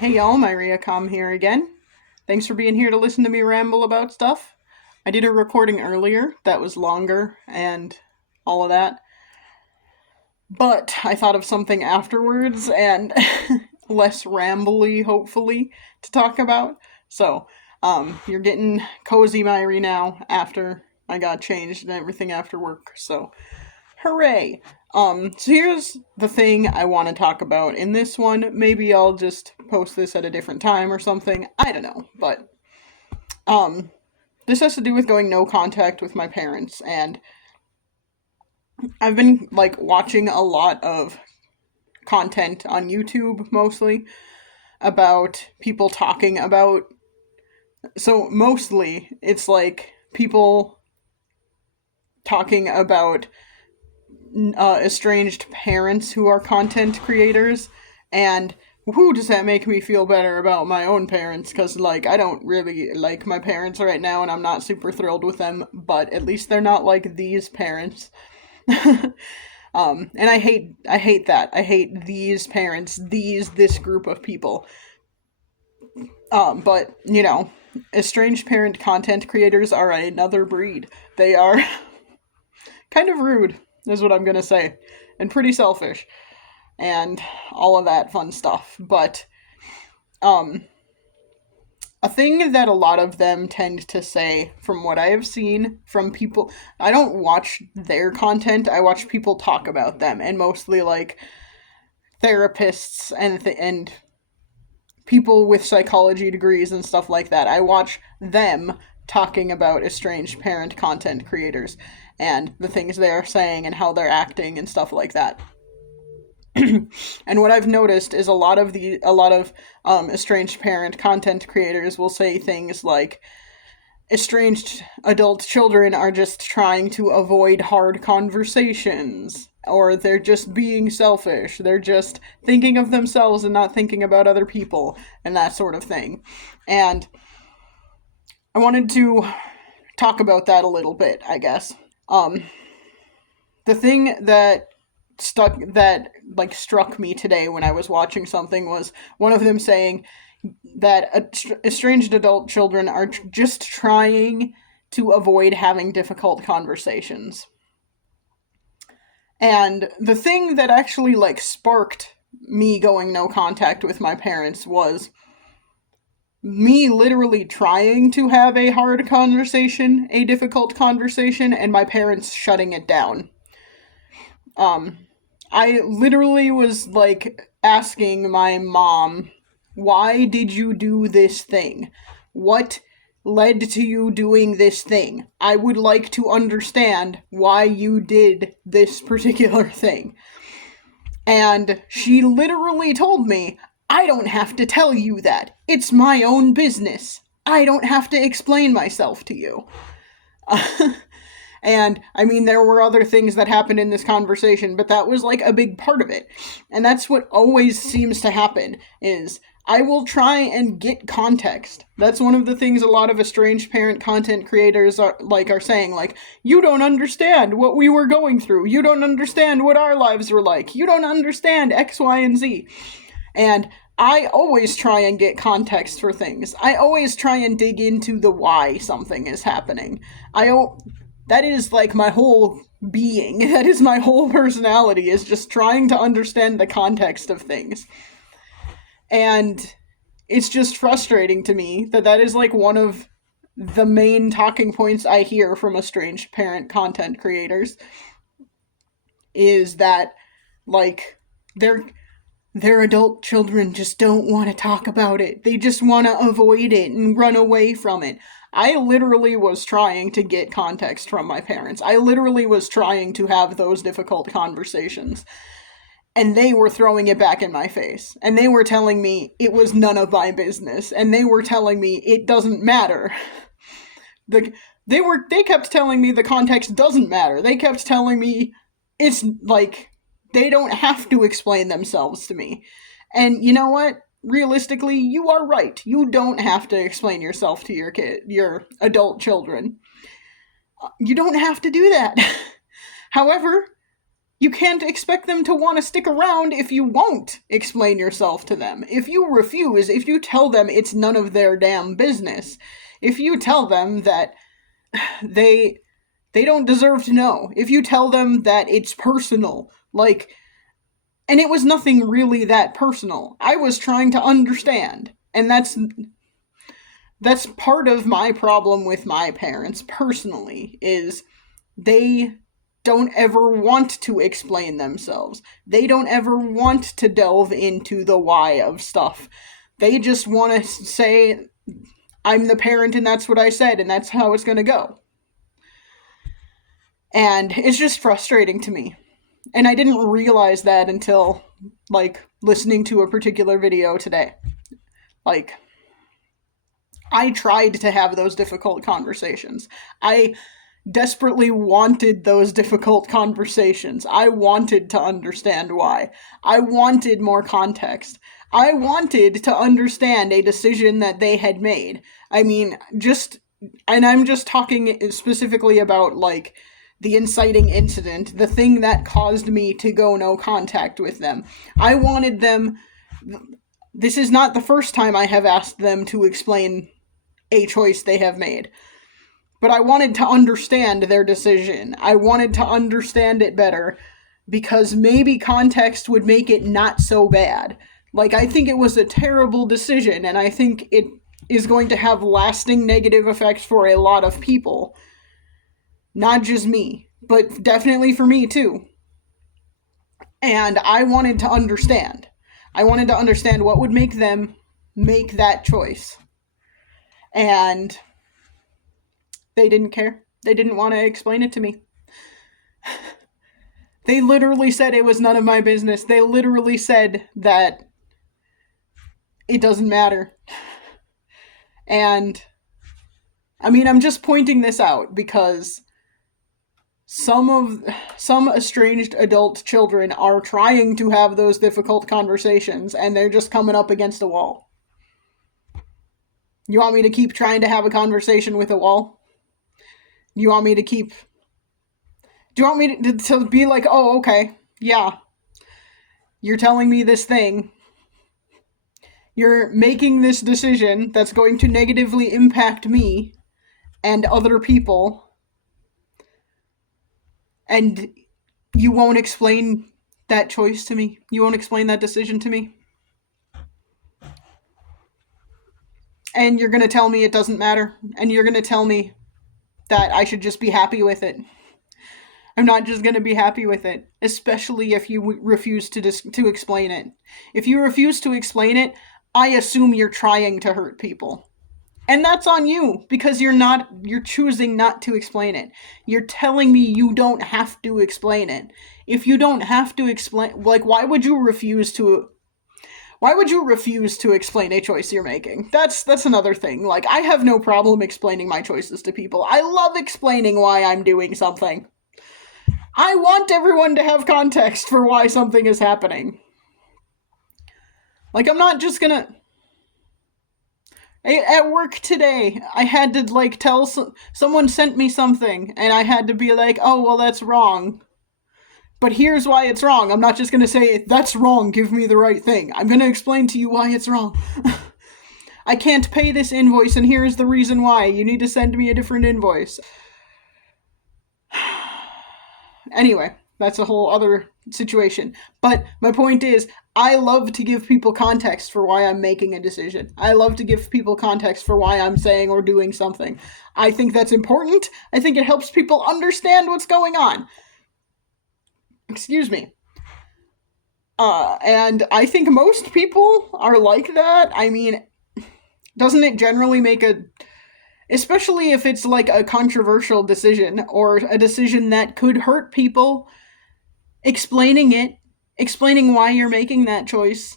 Hey y'all, Myria Com here again. Thanks for being here to listen to me ramble about stuff. I did a recording earlier that was longer and all of that, but I thought of something afterwards and less rambly, hopefully, to talk about. So, you're getting cozy, Myri, now after I got changed and everything after work. So, hooray! So here's the thing I want to talk about in this one. Maybe I'll just post this at a different time or something. I don't know. But, um, this has to do with going no contact with my parents. And I've been, like, watching a lot of content on YouTube mostly about people talking about. So mostly it's like people talking about estranged parents who are content creators, and whoo, does that make me feel better about my own parents? Because, like, I don't really like my parents right now, and I'm not super thrilled with them, but at least they're not like these parents. And I hate that. I hate these parents, this group of people. But, estranged parent content creators are another breed. They are kind of rude, is what I'm gonna say, and pretty selfish, and all of that fun stuff. But um, a thing that a lot of them tend to say, from what I have seen from people, I don't watch their content. I watch people talk about them, and mostly like therapists and people with psychology degrees and stuff like that. I watch them talking about estranged parent content creators and the things they're saying and how they're acting and stuff like that. And what I've noticed is a lot of estranged parent content creators will say things like estranged adult children are just trying to avoid hard conversations, or they're just being selfish, they're just thinking of themselves and not thinking about other people, and that sort of thing. And I wanted to talk about that a little bit, I guess. Um, the thing that struck me today when I was watching something was one of them saying that estranged adult children are just trying to avoid having difficult conversations. And the thing that actually like sparked me going no contact with my parents was me literally trying to have a hard conversation, a difficult conversation, and my parents shutting it down. Um, I literally was like asking my mom, why did you do this thing? What led to you doing this thing? I would like to understand why you did this particular thing. And she literally told me, I don't have to tell you that. It's my own business. I don't have to explain myself to you. And I mean, there were other things that happened in this conversation, but that was like a big part of it. And that's what always seems to happen is I will try and get context. That's one of the things a lot of estranged parent content creators are saying, like, you don't understand what we were going through. You don't understand what our lives were like. You don't understand X, Y, and Z. And I always try and get context for things. I always try and dig into the why something is happening. That is like my whole being. That is my whole personality, is just trying to understand the context of things. And it's just frustrating to me that that is like one of the main talking points I hear from estranged parent content creators, is that like their adult children just don't want to talk about it. They just want to avoid it and run away from it. I literally was trying to get context from my parents. I literally was trying to have those difficult conversations. And they were throwing it back in my face. And they were telling me it was none of my business. And they were telling me it doesn't matter. They kept telling me the context doesn't matter. They kept telling me it's like they don't have to explain themselves to me. And you know what? Realistically, you are right. You don't have to explain yourself to your adult children. You don't have to do that. However, You can't expect them to want to stick around if you won't explain yourself to them. If you refuse, if you tell them it's none of their damn business, if you tell them that they they don't deserve to know, if you tell them that it's personal, like, and it was nothing really that personal. I was trying to understand. And that's part of my problem with my parents personally, is they don't ever want to explain themselves. They don't ever want to delve into the why of stuff. They just want to say, I'm the parent and that's what I said and that's how it's going to go. And it's just frustrating to me. And I didn't realize that until, like, listening to a particular video today. Like, I tried to have those difficult conversations. I desperately wanted those difficult conversations. I wanted to understand why. I wanted more context. I wanted to understand a decision that they had made. I mean, and I'm just talking specifically about, like, the inciting incident, the thing that caused me to go no contact with them. I wanted them. This is not the first time I have asked them to explain a choice they have made. But I wanted to understand their decision. I wanted to understand it better because maybe context would make it not so bad. Like, I think it was a terrible decision, and I think it is going to have lasting negative effects for a lot of people. Not just me, but definitely for me too. And I wanted to understand. I wanted to understand what would make them make that choice. And they didn't care. They didn't want to explain it to me. They literally said it was none of my business. They literally said that it doesn't matter. And, I mean, I'm just pointing this out because some estranged adult children are trying to have those difficult conversations, and they're just coming up against a wall. You want me to keep trying to have a conversation with a wall? Do you want me to be like, oh, okay, yeah, you're telling me this thing. You're making this decision that's going to negatively impact me and other people, and you won't explain that choice to me? You won't explain that decision to me? And you're going to tell me it doesn't matter? And you're going to tell me that I should just be happy with it? I'm not just going to be happy with it, especially if you refuse to explain it. If you refuse to explain it, I assume you're trying to hurt people. And that's on you, because you're choosing not to explain it. You're telling me you don't have to explain it. If you don't have to explain, like, why would you refuse to explain a choice you're making? That's another thing. Like, I have no problem explaining my choices to people. I love explaining why I'm doing something. I want everyone to have context for why something is happening. Like, I'm not just gonna... At work today, I had to, like, tell someone sent me something, and I had to be like, oh, well, that's wrong. But here's why it's wrong. I'm not just gonna say, that's wrong, give me the right thing. I'm gonna explain to you why it's wrong. I can't pay this invoice, and here's the reason why. You need to send me a different invoice. Anyway, that's a whole other situation. But my point is, I love to give people context for why I'm making a decision. I love to give people context for why I'm saying or doing something. I think that's important. I think it helps people understand what's going on. Excuse me. And I think most people are like that. I mean, doesn't it generally make especially if it's like a controversial decision or a decision that could hurt people, explaining why you're making that choice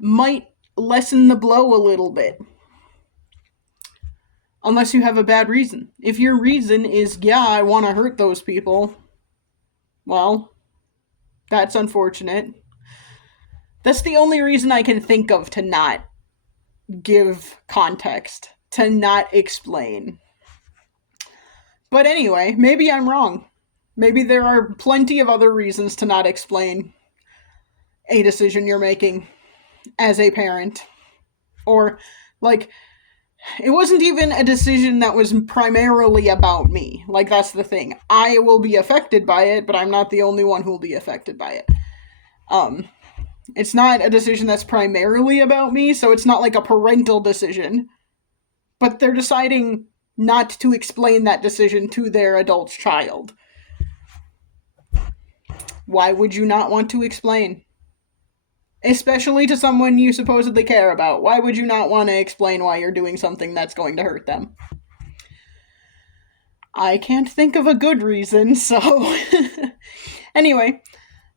might lessen the blow a little bit. Unless you have a bad reason. If your reason is, yeah, I want to hurt those people, well, that's unfortunate. That's the only reason I can think of to not give context, to not explain. But anyway, maybe I'm wrong. Maybe there are plenty of other reasons to not explain a decision you're making as a parent. Or, like, it wasn't even a decision that was primarily about me. Like, that's the thing. I will be affected by it, but I'm not the only one who will be affected by it. Um, it's not a decision that's primarily about me, so it's not like a parental decision. But they're deciding not to explain that decision to their adult child. Why would you not want to explain? Especially to someone you supposedly care about. Why would you not want to explain why you're doing something that's going to hurt them? I can't think of a good reason, so. Anyway,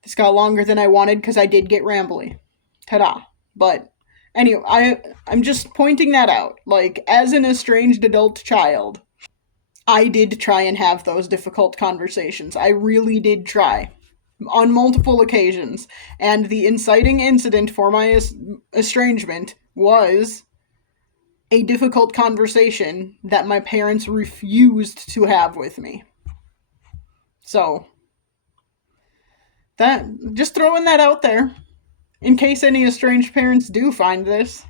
this got longer than I wanted because I did get rambly. Ta-da. But anyway, I'm just pointing that out. Like, as an estranged adult child, I did try and have those difficult conversations. I really did try. On multiple occasions. And the inciting incident for my estrangement was a difficult conversation that my parents refused to have with me. So, that, just throwing that out there, in case any estranged parents do find this.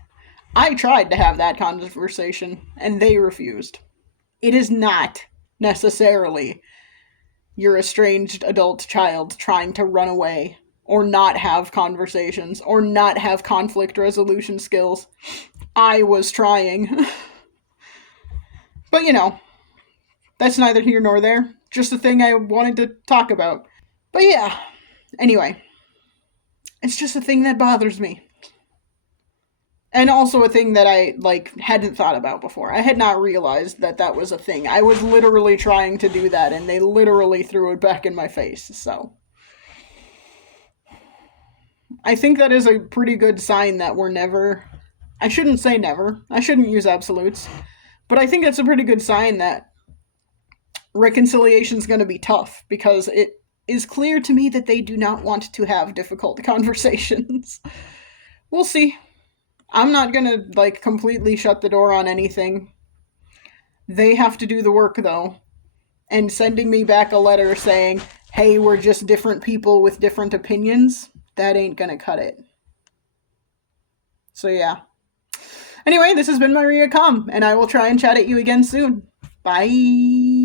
I tried to have that conversation, and they refused. It is not necessarily your estranged adult child trying to run away or not have conversations or not have conflict resolution skills. I was trying. But that's neither here nor there. Just a thing I wanted to talk about. But yeah, anyway, it's just a thing that bothers me. And also a thing that I hadn't thought about before. I had not realized that that was a thing. I was literally trying to do that and they literally threw it back in my face. So I think that is a pretty good sign that we're never, I shouldn't say never. I shouldn't use absolutes. But I think that's a pretty good sign that reconciliation is going to be tough because it is clear to me that they do not want to have difficult conversations. We'll see. I'm not gonna completely shut the door on anything. They have to do the work though. And sending me back a letter saying, hey, we're just different people with different opinions, that ain't gonna cut it. So yeah. Anyway, this has been Maria Com, and I will try and chat at you again soon. Bye.